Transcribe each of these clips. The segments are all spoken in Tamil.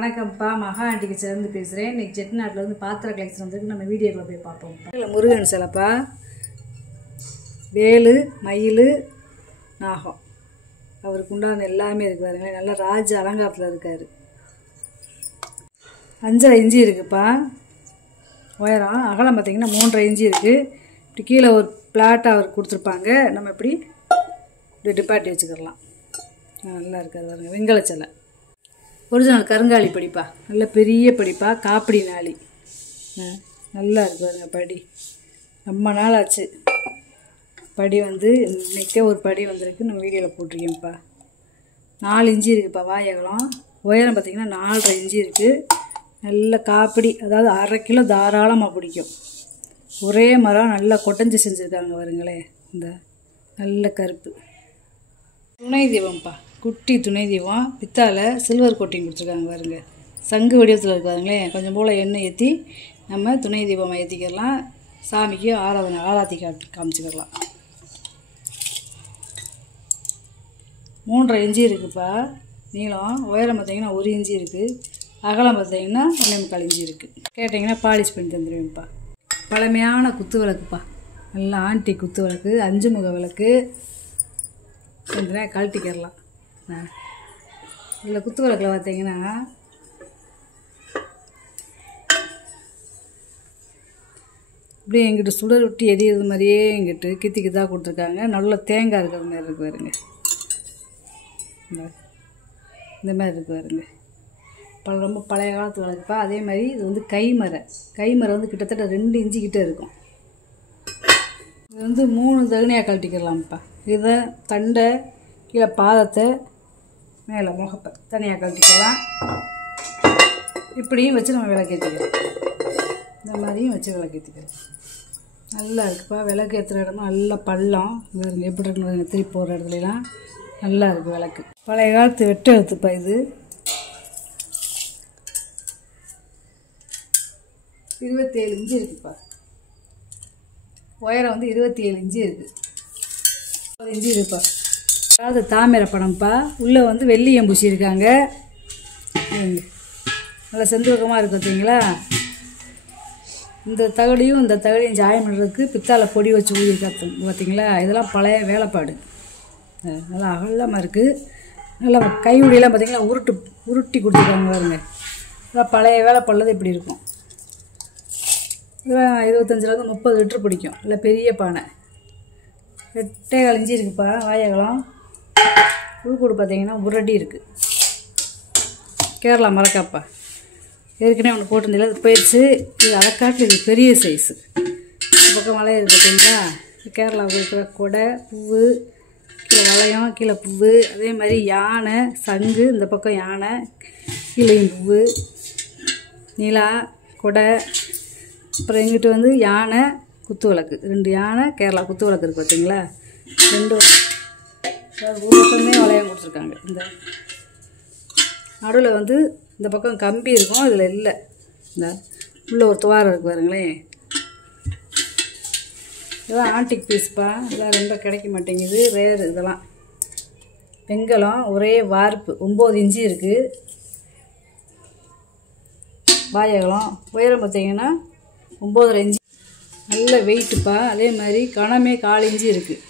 வணக்கம்ப்பா, மகா ஆண்டிக்கு சேர்ந்து பேசுகிறேன். இன்றைக்கி செட்டிநாட்டில் வந்து பாத்திர கலெக்ஷன் வந்துருக்கு. நம்ம வீடியோவில் போய் பார்ப்போம். இல்லை முருகன் சிலைப்பா, வேலு, மயில், நாகம், அவருக்கு உண்டான எல்லாமே இருக்குது பாருங்களேன். நல்லா ராஜ அலங்காரத்தில் இருக்கார். 5.5 இன்ச்சு இருக்குப்பா உயரம். அகலம் பார்த்திங்கன்னா 3.5 இன்ச்சு இருக்குது. இப்படி கீழே ஒரு பிளாட்டாக அவருக்கு கொடுத்துருப்பாங்க. நம்ம இப்படி டிப்பாட்டி வச்சுக்கலாம். நல்லா இருக்காது பாருங்கள். வெங்கல சிலை, ஒரிஜினல் கருங்காலி படிப்பா, நல்ல பெரிய படிப்பா, காப்பிடி நாளி. நல்லா இருக்கு பாருங்க. படி ரொம்ப நாள் ஆச்சு. படி வந்து இன்றைக்கே ஒரு படி வந்திருக்கு. நம்ம வீடியோவில் போட்டிருக்கேன்ப்பா. 4 இன்ச்சு இருக்குப்பா வாயகலம். உயரம் பார்த்திங்கன்னா 4.5 இன்ச்சு இருக்குது. நல்ல காப்பிடி, அதாவது 1/2 கிலோ தாராளமாக பிடிக்கும். ஒரே மரம் நல்லா கொட்டஞ்சி செஞ்சுருக்காங்க பாருங்களேன். இந்த நல்ல கருப்பு துணை தீபம்ப்பா, குட்டி துணை தீபம், பித்தால சில்வர் கோட்டிங் கொடுத்துருக்காங்க பாருங்க. சங்கு வடிவத்தில் இருக்காதுங்களே. கொஞ்சம் போல் எண்ணெய் ஏற்றி நம்ம துணை தீபம் ஏற்றிக்கலாம். சாமிக்கு ஆராத்தி காமிச்சிக்கலாம். 3.5 இன்ச்சு இருக்குப்பா நீளம். உயரம் பார்த்திங்கன்னா 1 இன்ச்சு இருக்குது. அகலம் பார்த்திங்கன்னா 1.25 இன்ச்சு இருக்குது. கேட்டிங்கன்னா பாலிஷ் பண்ணி தந்துடுவேன்ப்பா. பழமையான குத்து விளக்குப்பா, நல்லா ஆண்டி குத்து விளக்கு, 5 முக விளக்கு. கழட்டிக்கிறலாம். இதில் குத்து விளக்கில் பார்த்தீங்கன்னா இப்படியே எங்கிட்ட சுடர் விட்டு எரியிறது மாதிரியே எங்கிட்ட கித்தி கித்தாக கொடுத்துருக்காங்க. நல்ல தேங்காய் இருக்கிற மாதிரி இருக்கு பாருங்க. இந்த மாதிரி இருக்கு பாருங்க. ரொம்ப பழைய காலத்து விளக்குப்பா. அதே மாதிரி இது வந்து கைமரம் வந்து கிட்டத்தட்ட 2 இன்ச்சு கிட்டே இருக்கும். இது வந்து 3 தகுனியாக கழட்டிக்கலாம்ப்பா. இதை தண்டை, கீழே பாதத்தை, மேலே முகப்பை தனியாக கழட்டிக்கலாம். இப்படியும் வச்சு நம்ம விளக்கேற்றிக்கலாம். இந்த மாதிரியும் வச்சு விளக்கேற்றிக்கலாம். நல்லா இருக்குப்பா. விளக்கு ஏற்றுற இடமும் நல்லா பள்ளம் எப்படி இருக்குன்னு திருப்பி போகிற இடத்துலலாம் நல்லா இருக்குது விளக்கு. பழைய காலத்து வெட்டு எழுத்துப்பா. இது 27 இன்ச்சு இருக்குப்பா. உயரம் வந்து 27 இன்ச்சு இருக்குது. 30 இன்ச்சு இருக்குப்பா. அதாவது தாமிர படம்ப்பா. உள்ளே வந்து வெள்ளியம் பூசியிருக்காங்க. நல்லா செந்தூக்கமாக இருக்குது பார்த்தீங்களா. இந்த தகடியும் இந்த தகடியும் ஜாயம் பண்ணுறதுக்கு பித்தால பொடி வச்சு ஊதிருக்காங்க பார்த்தீங்களா. இதெல்லாம் பழைய வேலைப்பாடு. நல்லா அகலமாக இருக்குது. நல்லா கையுடியெல்லாம் பார்த்தீங்களா உருட்டி கொடுத்துருக்காங்க பாருங்க. இதெல்லாம் பழைய வேலைப்பாடுறது இப்படி இருக்கும். இதெல்லாம் 25லேருந்து 30 லிட்டர் பிடிக்கும். இல்லை பெரிய பானை. 8.25 இன்ச்சு இருக்குப்பா வாயகலம். உள்கூடு பார்த்தீங்கன்னா உரடி இருக்குது. கேரளா மரக்காப்பா. ஏற்கனவே ஒன்று போட்டிருந்தில்ல, அது போயிடுச்சு. இது அதை காட்டில் இது பெரிய சைஸு. இந்த பக்கம் வளையம் இருக்குது பார்த்தீங்களா. கேரளாவுக்கு இருக்கிற கொடை, பூவு, கீழே வளையம், கீழே பூவு. அதே மாதிரி யானை, சங்கு, இந்த பக்கம் யானை, கீழேயும் பூவு, நிலா, கொடை. அப்புறம் எங்கிட்ட வந்து யானை, குத்து விளக்கு, 2 யானை, கேரளா குத்து விளக்கு இருக்குது பார்த்தீங்களா. 2 ஒரு பக்கமே வளையம் கொடுத்துருக்காங்க. இந்த நடுவில் வந்து இந்த பக்கம் கம்பி இருக்கும், இதில் இல்லை. இந்த உள்ள ஒரு துவாரம் இருக்குது பாருங்களேன். இதெல்லாம் ஆன்டிக் பீஸ்ப்பா. இதெல்லாம் ரொம்ப கிடைக்க மாட்டேங்குது, ரேரு. இதெல்லாம் வெங்கலம், ஒரே வார்ப்பு, 9 இன்ச்சு இருக்குது வாயகலம். உயரம் பார்த்தீங்கன்னா 9.5 இன்ச்சு. நல்ல வெயிட்டுப்பா. அதே மாதிரி கனமே 4 இன்ச்சு இருக்குது.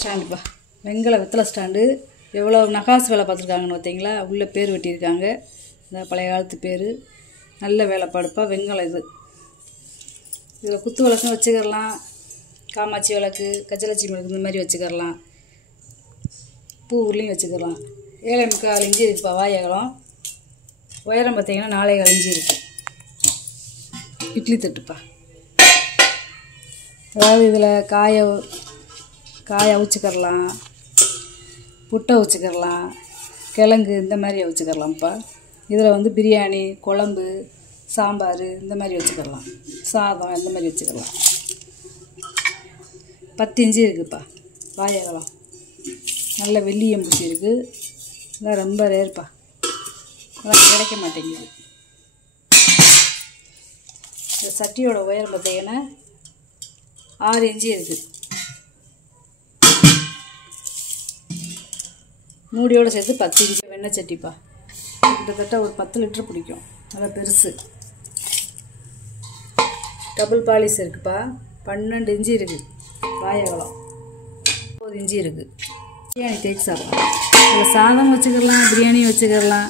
ஸ்டாண்டுப்பா, வெங்கல வெத்தலை ஸ்டாண்டு. எவ்வளோ நகாசு வேலை பார்த்துருக்காங்கன்னு பார்த்தீங்களா. உள்ளே பேர் வெட்டியிருக்காங்க. இந்த பழைய காலத்து பேர். நல்ல வேலைப்பாடுப்பா. வெங்கலம் இது. இதில் குத்து விளக்கும் வச்சுக்கிறலாம். காமாட்சி விளக்கு, கஜலட்சுமி விளக்கு, இந்த மாதிரி வச்சுக்கிறலாம். பூ உருளையும் வச்சுக்கலாம். 7.25 இன்ச்சு இருக்குப்பா வாயகலம். உயரம் பார்த்தீங்கன்னா 4.25 இன்ச்சு இருக்குது. இட்லி தட்டுப்பா. அதாவது இதில் காய அவிச்சிக்கிறலாம், புட்டை அவிச்சிக்கிறலாம், கிழங்கு இந்த மாதிரி அவிச்சிக்கிறலாம்ப்பா. இதில் வந்து பிரியாணி, குழம்பு, சாம்பார் இந்த மாதிரி வச்சுக்கலாம். சாதம் இந்த மாதிரி வச்சுக்கலாம். 10 இன்ச்சு இருக்குதுப்பா வாயகலம். நல்ல வெள்ளியம் பூசி இருக்குது. இதெல்லாம் ரொம்ப ரேர்ப்பா. அதெல்லாம் கிடைக்க மாட்டேங்குது. இந்த சட்டியோட உயரம் பார்த்தீங்கன்னா 6 இன்ச்சு இருக்குது. மூடியோடு சேர்த்து 10 இன்ச்சு வெண்ணெய் சட்டிப்பா. கிட்டத்தட்ட ஒரு 10 லிட்டர் பிடிக்கும். நல்லா பெருசு. டபுள் பாலிஷ் இருக்குப்பா. 12 இன்ச்சு இருக்குது வாய் அகலம். 9 இன்ச்சு இருக்குது. பிரியாணி தேய்ச்சி சாப்பிடலாம். அதில் சாதம் வச்சுக்கிடலாம், பிரியாணி வச்சுக்கிடலாம்.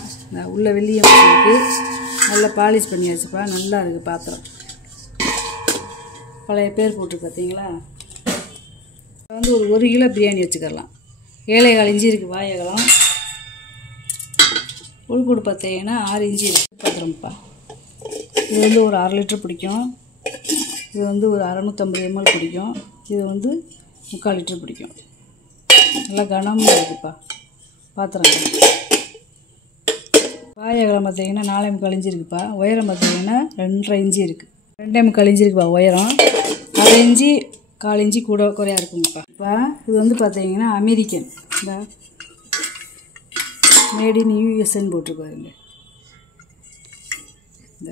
உள்ள வெள்ளியம் வச்சுருக்கு. நல்லா பாலிஷ் பண்ணி வச்சுப்பா. நல்லா இருக்குது பாத்திரம். பழைய பேர் போட்டு பார்த்தீங்களா. வந்து ஒரு 1 கிலோ பிரியாணி வச்சுக்கிடலாம். 7.25 இன்ச்சு இருக்குது வாய் அகலம். உள்கூடு பார்த்தீங்கன்னா 6 இன்ச்சு இருக்குது பாத்திரம்ப்பா. இது வந்து ஒரு 1/2 லிட்டர் பிடிக்கும். இது வந்து ஒரு 650 ml பிடிக்கும். இது வந்து 3/4 லிட்டர் பிடிக்கும். நல்லா கனமாக இருக்குதுப்பா பாத்திரம். வாய் அகலம் பார்த்தீங்கன்னா 4.25 இன்ச்சு இருக்குப்பா. உயரம் பார்த்தீங்கன்னா 2.5 இன்ச்சு இருக்குது. 2.25 இன்ச்சு இருக்குப்பா உயரம். 1/2 இன்ச்சு 1/4 இன்ச்சு கூட குறையா இருக்குங்கப்பா. இப்போ இது வந்து பார்த்தீங்கன்னா அமெரிக்கன். இந்த மேட் இன் யூஎஸ்ன்னு போட்டிருப்பாருங்க. இந்த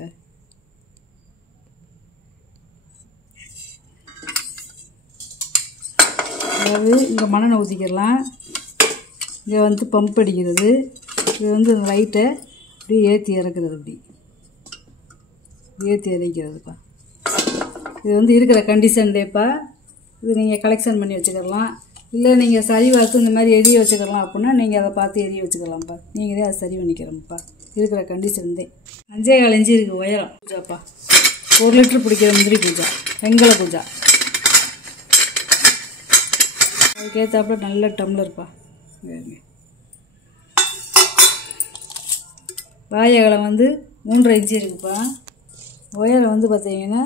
அதாவது இங்கே மண்ணெண்ணெய் ஊற்றிக்கிடலாம். இங்கே வந்து பம்ப் அடிக்கிறது. இது வந்து இந்த லைட்டை இப்படி ஏற்றி இறக்குறது. இப்படி ஏற்றி இறக்கிறதுப்பா. இது வந்து இருக்கிற கண்டிஷன்லேப்பா. இது நீங்கள் கலெக்ஷன் பண்ணி வச்சுக்கிடலாம். இல்லை நீங்கள் சரி பார்த்து இந்த மாதிரி எரிய வச்சுக்கலாம் அப்படின்னா நீங்கள் அதை பார்த்து எரிய வச்சுக்கலாம்ப்பா. நீங்களே அதை சரி பண்ணிக்கிறோம்ப்பா. இருக்கிற கண்டிஷன் தான். 5.25 இன்ச்சு இருக்குது உயரம். பூஜாப்பா 1 லிட்டர் பிடிக்கிற முந்திரி பூஜா, வெங்கல பூஜா. அதுக்கேற்றாப்புல நல்ல டம்ளர்ப்பா. வாய் அகலம் வந்து 3.5 இன்ச்சு இருக்குப்பா. உயரம் வந்து பார்த்தீங்கன்னா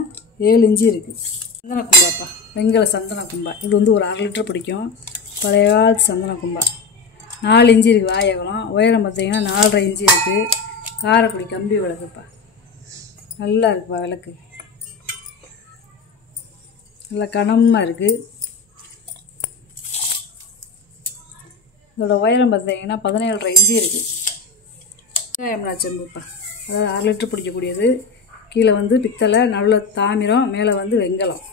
7 இன்ச்சு இருக்குது. சந்தன கும்பாப்பா, வெங்கல சந்தன கும்பா. இது வந்து ஒரு 1/2 லிட்டர் பிடிக்கும். பழைய காலத்து சந்தன கும்பா. 4 இன்ச்சு இருக்குது வாய் அகலம். உயரம் பார்த்தீங்கன்னா 4.5 இன்ச்சு இருக்குது. காரைக்குடி கம்பி விளக்குப்பா. நல்லா இருக்குப்பா விளக்கு. நல்லா கனமாக இருக்குது. இதோட உயரம் பார்த்தீங்கன்னா 17.5 இன்ச்சு இருக்குது. வெங்காயம்னா செம்புப்பா. அதாவது 1/2 லிட்டர் பிடிக்கக்கூடியது. கீழே வந்து பித்தளை, நடுவில் தாமிரம், மேலே வந்து வெங்கலம்.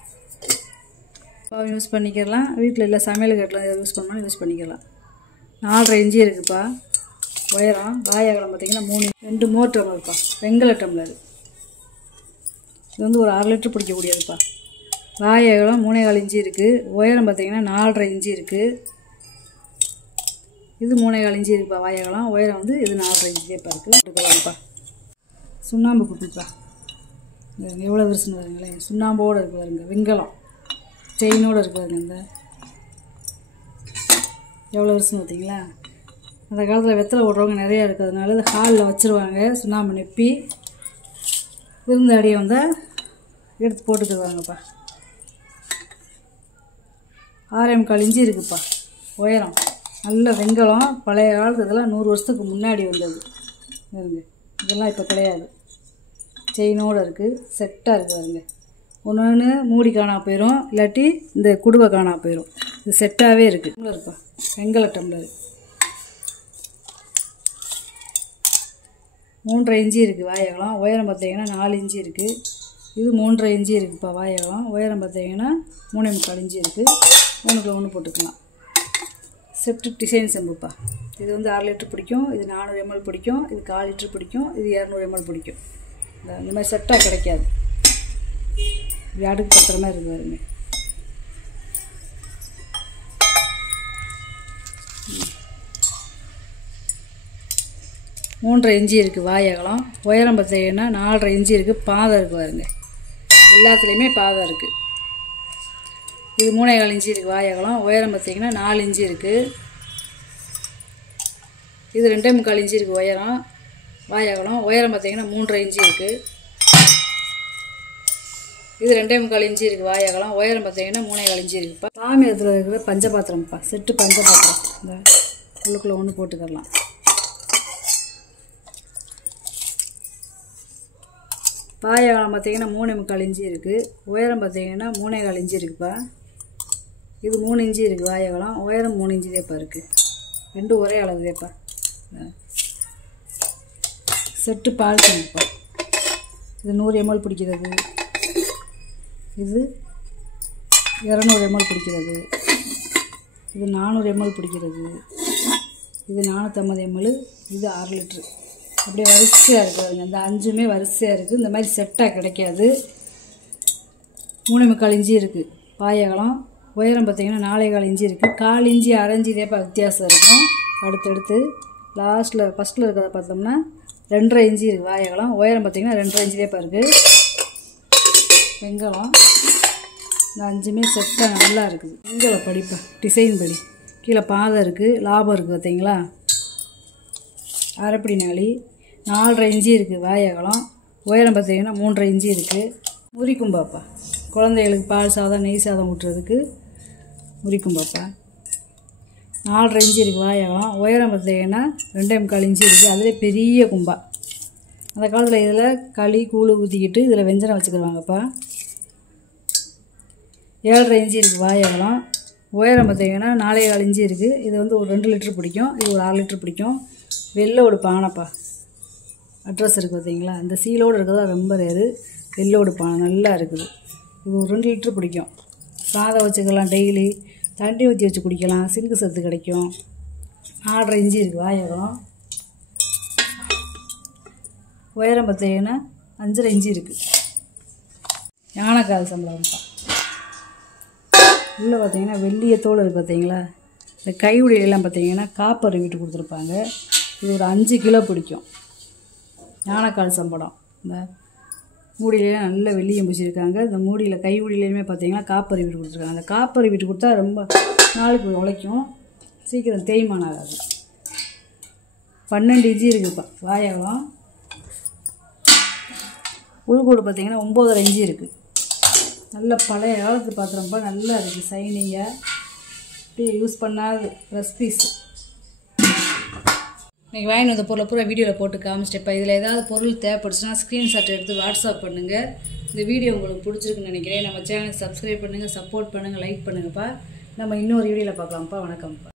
யூஸ் பண்ணிக்கலாம். வீட்டில் இல்லை சமையல் கட்டில் யூஸ் பண்ணாலும் யூஸ் பண்ணிக்கலாம். 4.5 இன்ச்சு இருக்குப்பா உயரம். வாய் அகலம் பார்த்தீங்கன்னா 2 மோர் டம்ளர்ப்பா. வெங்கல டம்ளர். இது வந்து ஒரு 1/2 லிட்டர் பிடிக்கக்கூடியதுப்பா. வாய் அகலம் 3.25 இன்ச்சு இருக்குது. உயரம் பார்த்தீங்கன்னா 4.5 இன்ச்சு இருக்குது. இது 3.25 இன்ச்சு இருக்குப்பா வாய் அகலம். உயரம் வந்து இது 4.5 இன்ச்சுப்பா இருக்குது. எடுக்கலாம்ப்பா. சுண்ணாம்பு குப்பிப்பா. எவ்வளோ விரிசுன்னு வருங்களேன். சுண்ணாம்போடு இருக்கு பாருங்க. வெங்கலம் செயினோடு இருக்கு பாருங்க. இந்த எவ்வளோ விரிசுன்னு பார்த்தீங்களா. அந்த காலத்தில் வெத்தலை ஓடுறவங்க நிறையா இருக்கிறதுனால இது ஹாலில் வச்சுருவாங்க. சுண்ணாம்பு நெப்பி விருந்தாடியை வந்தால் எடுத்து போட்டுக்குவாங்கப்பா. 6.25 இன்ச்சு இருக்குப்பா உயரம். நல்ல வெங்கலம். பழைய காலத்து இதெல்லாம் 100 வருஷத்துக்கு முன்னாடி வந்தது. இதெல்லாம் இப்போ கிடையாது. செயினோடு இருக்குது. செட்டாக இருக்குது பாருங்க. ஒன்று மூடி காணா போயிடும், இல்லாட்டி இந்த குடுவை காணா போயிடும். இது செட்டாகவே இருக்குது. டம்ளர்ப்பா வெங்கல டம்ளர். 3.5 இன்ச்சு இருக்குது வாய் அகலம். உயரம் பார்த்தீங்கன்னா 4 இன்ச்சு இருக்குது. இது 3.5 இன்ச்சு இருக்குதுப்பா வாய் அகலம். உயரம் பார்த்தீங்கன்னா 3.25 இன்ச்சு இருக்குது. 1க்கு 1 போட்டுக்கலாம். செப்டிக் டிசைன் செம்புப்பா. இது வந்து 1/2 லிட்டர் பிடிக்கும். இது 400 ml பிடிக்கும். இது 1/4 லிட்டர் பிடிக்கும். இது 200 ml பிடிக்கும். இந்த மாதிரி செட்டாக கிடைக்காது. இது அடுக்கு பத்திரமா இருக்குது பாருங்க. மூன்றரை இன்ச்சு இருக்குது வாய் அகலம். உயரம் பார்த்தீங்கன்னா 4.5 இன்ச்சு இருக்குது. பாதம் இருக்குது பாருங்க. எல்லாத்துலேயுமே பாதம் இருக்குது. இது 3.25 இன்ச்சு இருக்குது வாய் அகலம். உயரம் பார்த்தீங்கன்னா 4 இன்ச்சு இருக்குது. இது 2.25 இன்ச்சு இருக்குது உயரம் வாய் அகலம். உயரம் பார்த்தீங்கன்னா 3.5 இன்ச்சு இருக்குது. இது 2.25 இன்ச்சு இருக்குது வாய் அகலம். உயரம் பார்த்தீங்கன்னா 3.25 இன்ச்சு இருக்குப்பா. தாமிரத்தில் இருக்கிற பஞ்சபாத்திரம்ப்பா. செட்டு பஞ்சபாத்திரம். இந்த உள்ளுக்குள்ளே ஒன்று போட்டுக்கலாம். வாய் அகலம் பார்த்தீங்கன்னா 3.25 இன்ச்சு இருக்குது. உயரம் பார்த்தீங்கன்னா 3.25 இன்ச்சு இருக்குப்பா. இது 3 இன்ச்சு இருக்குது வாய் அகலம். உயரம் 3 இன்ச்சு தேப்பா இருக்குது. ரெண்டும் ஒரே அளவு தேப்பா. செட்டு பால் இருக்குப்பா. இது 100 ml பிடிக்கிறது. இது 200 ml பிடிக்கிறது. இது 400 ml பிடிக்கிறது. இது 450 ml. இது 1/2 லிட்ரு. அப்படியே வரிசையாக இருக்குது. அந்த 5மே வரிசையாக இருக்குது. இந்த மாதிரி செட்டாக கிடைக்காது. 3.25 இன்ச்சு இருக்குது வாய் அகலம். உயரம் பார்த்திங்கன்னா 4.25 இன்ச்சு இருக்குது. 1/4 இன்ச்சு 1/2 இன்ச்சு இதேப்பா வித்தியாசம் இருக்கும். அடுத்தடுத்து ஃபஸ்ட்டில் இருக்கிறத பார்த்தோம்னா 2.5 இன்ச்சு இருக்குது வாய் அகலம். உயரம் பார்த்திங்கன்னா 2.5 இன்ச்சு இதேப்பா இருக்குது. வெங்கலம் இந்த 5மே செட்டாக நல்லா இருக்குது. வெங்கலம் படிப்பேன் டிசைன் படி. கீழே பாதை இருக்குது, லாபம் இருக்குது பார்த்தீங்களா. அரைப்படி நாளி 4.5 இன்ச்சு இருக்குது வாய் அகலம். உயரம் பார்த்திங்கன்னா 3.5 இன்ச்சு இருக்குது. முறிக்கும்பாப்பா குழந்தைகளுக்கு பால் சாதம் நெய் சாதம் ஊட்டுறதுக்கு முறிக்கும்பாப்பா. 4.5 இன்ச்சு இருக்குது வாய் அகலம். உயரம் பார்த்திங்கன்னா 2.25 இன்ச்சு இருக்குது. அதிலே பெரிய கும்பா. அந்த காலத்தில் இதில் களி கூழ் ஊற்றிக்கிட்டு இதில் வெஞ்சனம் வச்சுக்கிடுவாங்கப்பா. 7.5 இன்ச்சு இருக்குது வாய் அகலம். உயரம் பார்த்திங்கன்னா 4.25 இன்ச்சு இருக்குது. இது வந்து ஒரு 2 லிட்டர் பிடிக்கும். இது ஒரு 6 லிட்டர் பிடிக்கும். வெள்ளோடு பானைப்பா. அட்ரஸ் இருக்குது பார்த்தீங்களா. இந்த சீலோடு இருக்கிறதா ரொம்ப ரேரு. வெள்ளோடு பானை நல்லா இருக்குது. இது ஒரு 2 லிட்டர் பிடிக்கும். சாதம் வச்சுக்கலாம், டெய்லி தண்ணி ஊற்றி வச்சு குடிக்கலாம். சிறுக்கு சத்து கிடைக்கும். 4.5 இன்ச்சு இருக்குது வாய் அகலம். உயரம் பார்த்திங்கன்னா 5.5 இன்ச்சு இருக்குது. யானைக்கால் சம்பளம்ப்பா. உள்ளே பார்த்திங்கன்னா வெள்ளிய தோல் இருக்குது பார்த்தீங்களா. இந்த கையுடையெல்லாம் பார்த்திங்கன்னா காப்பர் வீட்டு கொடுத்துருப்பாங்க. இது ஒரு 5 கிலோ பிடிக்கும். யானைக்கால் சம்பளம். இந்த மூடியிலாம் நல்ல வெள்ளியம் பூசியிருக்காங்க. இந்த மூடியில் கையுடியிலையுமே பார்த்திங்கன்னா காப்பர் வீட்டு கொடுத்துருக்காங்க. அந்த காப்பர் வீட்டு கொடுத்தா ரொம்ப நாளுக்கு உழைக்கும், சீக்கிரம் தேய்மானம் ஆகாது. 12 இன்ச்சு இருக்குதுப்பா வாய் அகலம். உள்கூடு பார்த்திங்கன்னா 9.5 இன்ச்சு இருக்குது. நல்ல பழைய காலத்து பாத்திரம்ப்பா. நல்லா இருக்குது சைனிங்காக. அப்படியே யூஸ் பண்ணாது ரெசிபீஸ். நீங்கள் வாங்கிட்டு வந்த பொருளை பூரா வீடியோவில் போட்டு காமிச்சிட்டேப்பா. இதில் ஏதாவது பொருள் தேவைப்படுச்சுன்னா ஸ்க்ரீன்ஷாட் எடுத்து வாட்ஸ்அப் பண்ணுங்கள். இந்த வீடியோ உங்களுக்கு பிடிச்சிருக்குன்னு நினைக்கிறேன். நம்ம சேனலுக்கு சப்ஸ்கிரைப் பண்ணுங்கள், சப்போர்ட் பண்ணுங்கள், லைக் பண்ணுங்கப்பா. நம்ம இன்னொரு வீடியோவில் பார்க்கலாம்ப்பா. வணக்கம்ப்பா.